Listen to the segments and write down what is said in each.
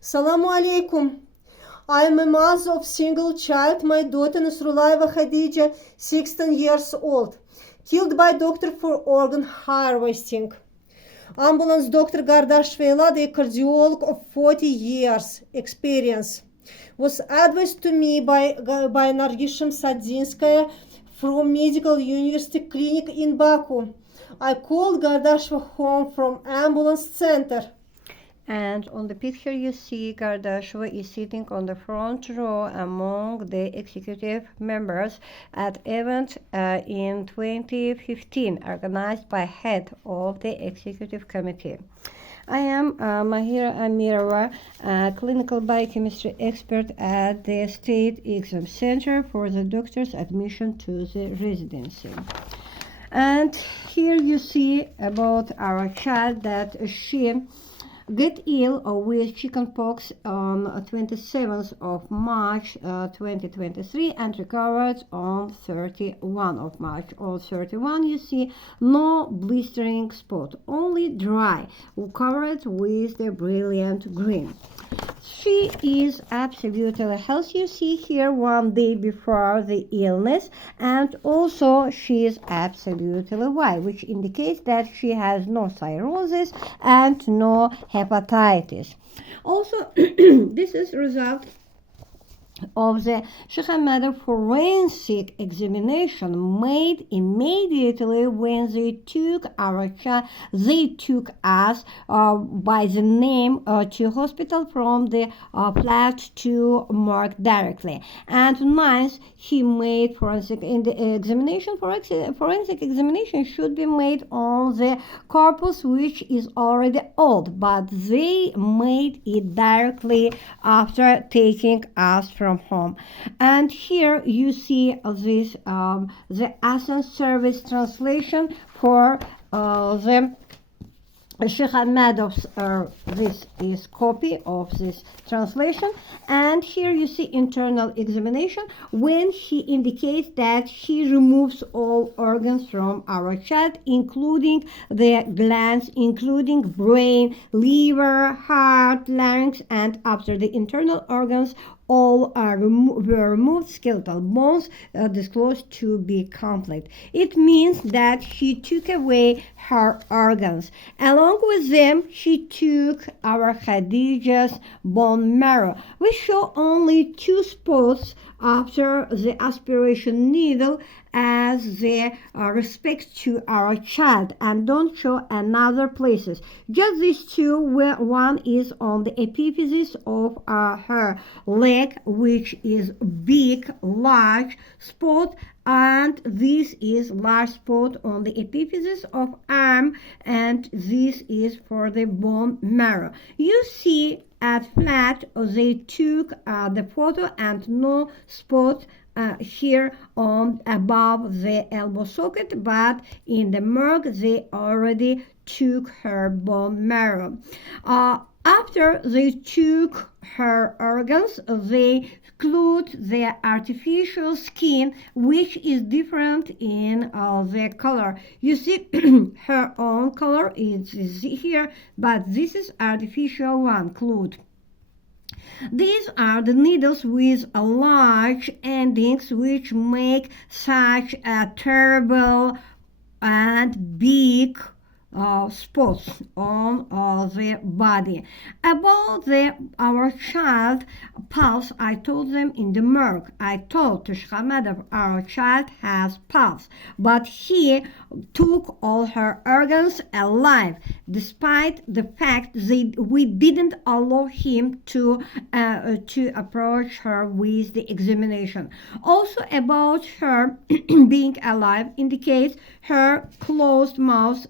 Salamu alaikum. I am a mother of single child. My daughter Nasrullaeva Khadija, 16 years old, killed by doctor for organ harvesting. Ambulance doctor Gardashvili, the cardiologist of 40 years experience, was advised to me by Nargisha Sadzinskaya from Medical University Clinic in Baku. I called Gardashva home from ambulance center. And on the picture you see Gardashova is sitting on the front row among the executive members at event in 2015 organized by head of the executive committee. I am Mahira Amirova, a clinical biochemistry expert at the State Exam Center for the doctor's admission to the residency. And here you see about our child that she get ill with chickenpox on 27th of March 2023 and recovered on 31 of March. On 31 you see no blistering spot, only dry, covered with the brilliant green. She is absolutely healthy. You see here 1 day before the illness, and also she is absolutely white, which indicates that she has no cirrhosis and no hepatitis. Also, this is result of the Shekhamada forensic examination made immediately when they took our child. They took us by the name to hospital from the flat to morgue directly. And ninth, he made forensic examination. Forensic examination should be made on the corpus, which is already old, but they made it directly after taking us from home. And here you see this the Essence Service translation for the Sheikh Ahmedov's, this is copy of this translation, and here you see internal examination when he indicates that he removes all organs from our child, including the glands, including brain, liver, heart, larynx, and after the internal organs all were removed, skeletal bones disclosed to be complete. It means that he took away her organs. Along with them, he took our Khadija's bone marrow. We show only 2 spots after the aspiration needle as the respect to our child, and don't show another places. Just these 2, where one is on the epiphysis of her leg, which is big, large spot, and this is large spot on the epiphysis of arm, and this is for the bone marrow. You see at flat they took the photo and no spot here on above the elbow socket, but in the morgue they already took her bone marrow. After they took her organs, they glued the artificial skin, which is different in the color. You see her own color is here, but this is artificial one glued. These are the needles with large endings, which make such a terrible and big spots on the body. About our child pulse, I told them in the morgue. I told Tushhamadov our child has pulse, but he took all her organs alive, despite the fact we didn't allow him to approach her with the examination. Also about her being alive indicates her closed mouth,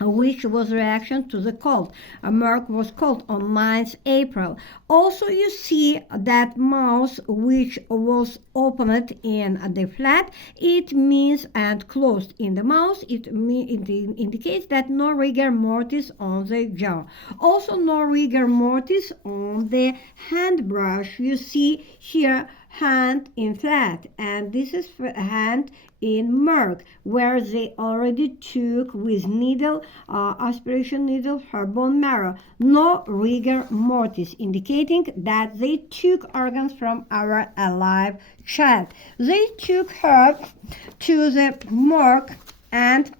which was reaction to the cold. A morgue was cold on 9th April. Also, you see that mouth which was opened in the flat. It means and closed in the mouth. It indicates that no rigor mortis on the jaw. Also, no rigor mortis on the hand brush. You see here hand in flat, and this is hand in mark, where they already took with needle, aspiration needle, her bone marrow. No rigor mortis, indicating that they took organs from our alive child. They took her to the morgue and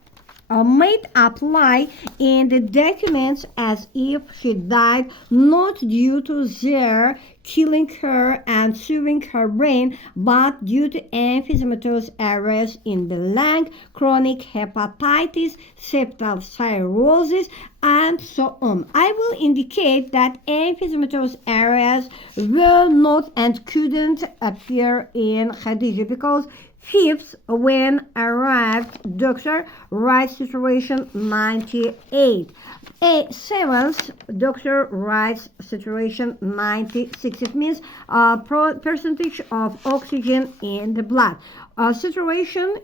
made apply in the documents as if she died not due to their killing her and sewing her brain, but due to emphysematous areas in the lung, chronic hepatitis, septal cirrhosis, and so on. I will indicate that emphysematous areas were not and couldn't appear in Khadija because fifth, when arrived, Dr. Wright saturation 98. Seventh, Dr. Wright's saturation 96. It means percentage of oxygen in the blood. Saturation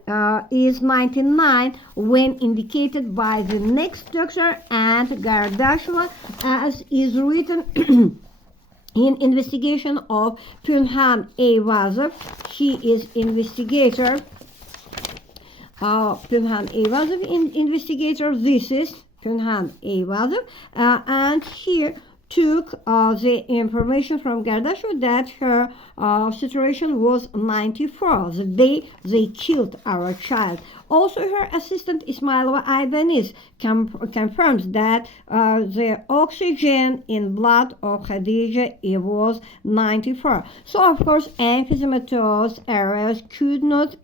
is 99 when indicated by the next doctor and Gardashova, as is written in investigation of Punhan Eyvazov. He is investigator. Punhan Eyvazov investigator. This is Punhan Eyvazov, and here took the information from Gardashova that her saturation was 94 the day they killed our child. Also, her assistant Ismailova Ivanis confirms that the oxygen in blood of Khadija it was 94. So, of course, emphysematous areas could not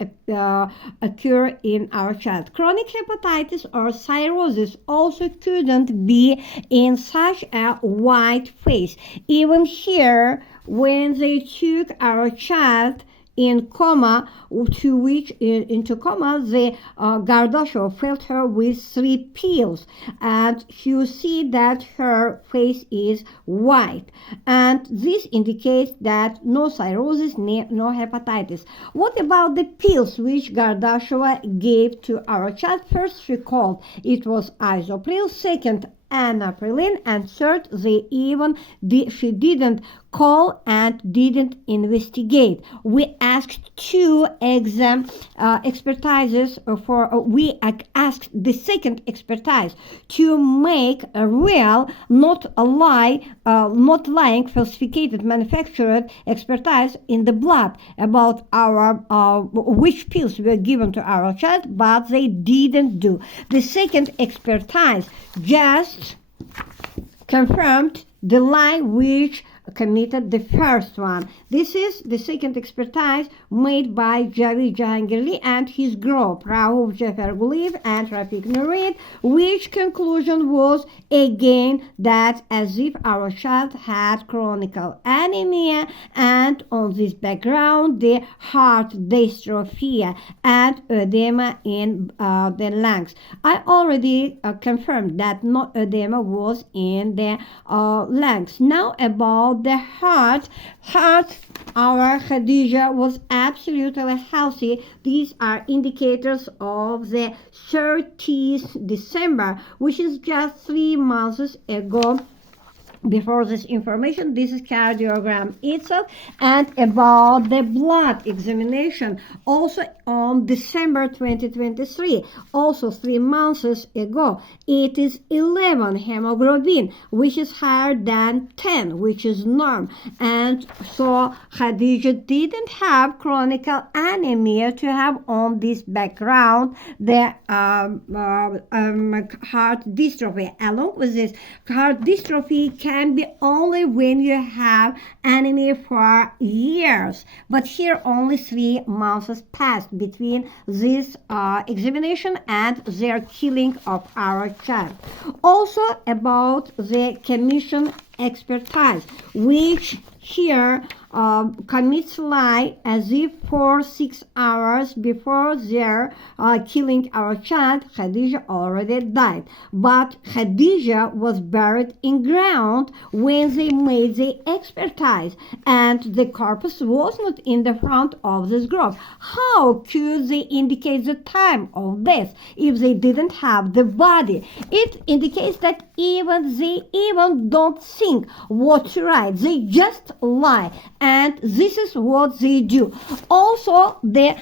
occur in our child. Chronic hepatitis or cirrhosis also couldn't be in such a white face. Even here, when they took our child in coma, into coma, the Gardashov filled her with 3 pills, and you see that her face is white, and this indicates that no cirrhosis, no hepatitis. What about the pills which Gardashova gave to our child? First, she called it was isopril. Second, anaprylin, and third, she didn't call and didn't investigate. We asked 2 expertises we asked the second expertise to make a real, not a lie, not lying, falsified, manufactured expertise in the blood about our which pills were given to our child, but they didn't do. The second expertise just confirmed the lie which committed the first one. This is the second expertise made by Javid Jahangirli and his group, Rauf Jafar Guliyev and Rafik Nurid, which conclusion was again that as if our child had chronic anemia, and on this background the heart dystrophy and edema in the lungs. I already confirmed that no edema was in the lungs. Now about the heart, our Khadija was absolutely healthy. These are indicators of the 30th December, which is just 3 months ago. Before this information, this is cardiogram itself, and about the blood examination also on December 2023, also 3 months ago. It is 11 hemoglobin, which is higher than 10, which is norm, and so Khadija didn't have chronic anemia to have on this background the heart dystrophy. Along with this, heart dystrophy can be only when you have anemia for years, but here only 3 months passed between this examination and their killing of our child. Also about the commission expertise, which here commits lie as if 4-6 hours before their killing our child, Khadija already died. But Khadija was buried in ground when they made the expertise, and the corpus was not in the front of this grave. How could they indicate the time of death if they didn't have the body? It indicates that they even don't think what to write. They just lie. and this is what they do. Also, the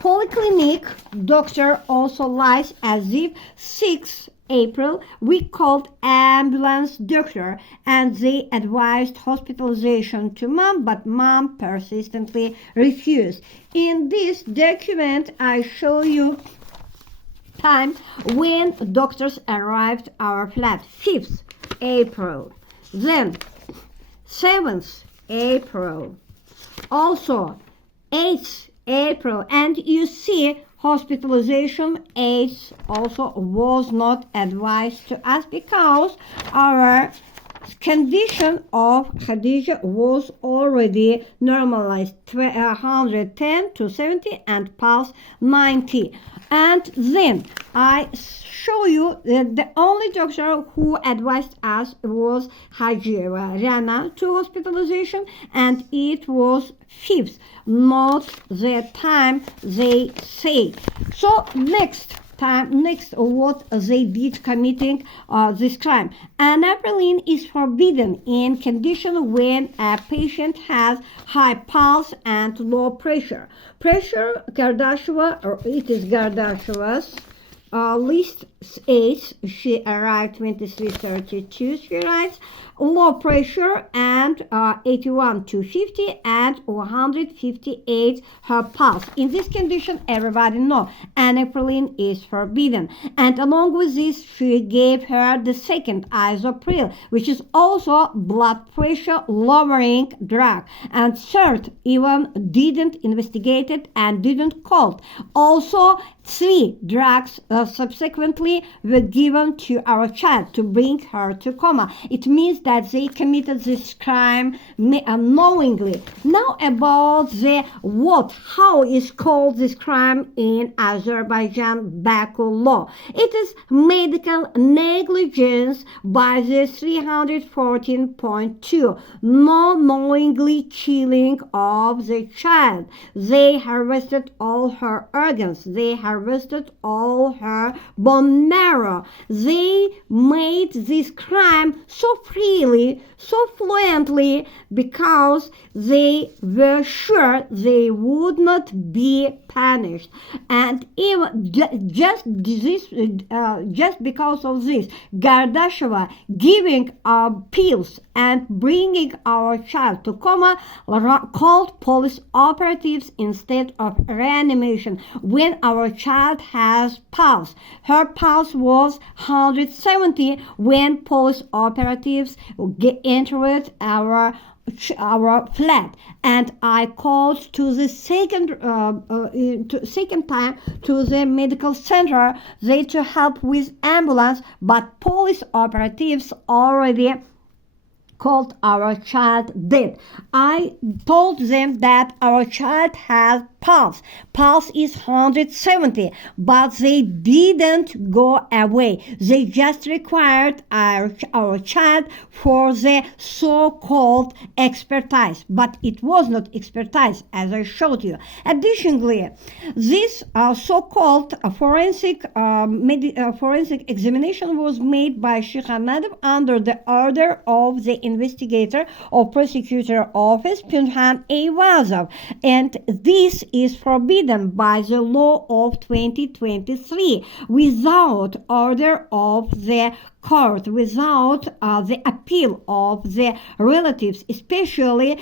polyclinic doctor also lies as if 6 April, we called ambulance doctor and they advised hospitalization to mom, but mom persistently refused. In this document, I show you time when doctors arrived our flat. 5th April, then 7th April, also 8th April, and you see hospitalization 8th also was not advised to us because our condition of Khadija was already normalized 110 to 70 and pulse 90. And then I show you that the only doctor who advised us was Hajiva Rana to hospitalization, and it was 5th, not the time they say. So next what they did committing this crime. Anaprylene is forbidden in condition when a patient has high pulse and low pressure. Pressure, Gardashova, or it is Gardashova's list 8, she arrived 23:32, she writes, low pressure and 81 to 50 and 158 her pulse. In this condition, everybody know anaprylene is forbidden. And along with this, she gave her the second isopril, which is also blood pressure lowering drug. And third, even didn't investigate it and didn't call. Also, 3 drugs subsequently were given to our child to bring her to coma. It means that they committed this crime unknowingly. Now about the how is called this crime in Azerbaijan Baku law. It is medical negligence by the 314.2, non-knowingly killing of the child. They harvested all her organs. They harvested all her bone marrow. They made this crime so freely, so fluently, because they were sure they would not be punished. And even just because of this, Gardashova giving pills and bringing our child to coma called police operatives instead of reanimation when our child has pulse. Her pulse was 170 when police operatives entered our flat, and I called to the second time to the medical center, they to help with ambulance, but police operatives already called our child dead. I told them that our child has pulse. Pulse is 170, but they didn't go away. They just required our child for the so-called expertise, but it was not expertise, as I showed you. Additionally, this so-called forensic examination was made by Sheikh Ahmedov under the order of the investigator of prosecutor office Pinham Ayvazov, and this is forbidden by the law of 2023 without order of the court, without the appeal of the relatives, especially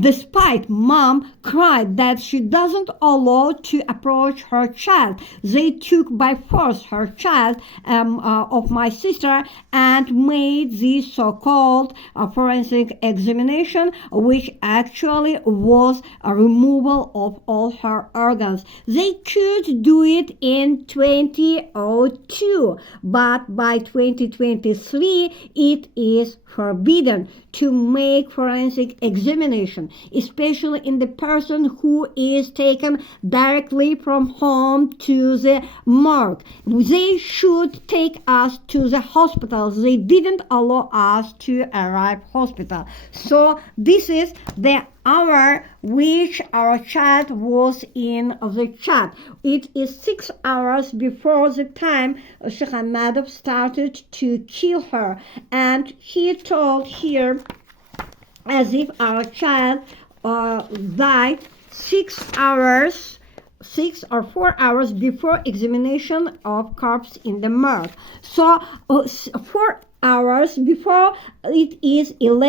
despite mom cried that she doesn't allow to approach her child. They took by force her child of my sister and made this so-called forensic examination, which actually was a removal of all her organs. They could do it in 2002, but by 2023 it is forbidden to make forensic examination, especially in the person who is taken directly from home to the morgue. They should take us to the hospital. They didn't allow us to arrive hospital. So this is the hour which our child was in the chat. It is 6 hours before the time Sheikh Ahmedov started to kill her, and he told here as if our child died 6 or 4 hours before examination of corpse in the morgue. So 4 hours before it is 11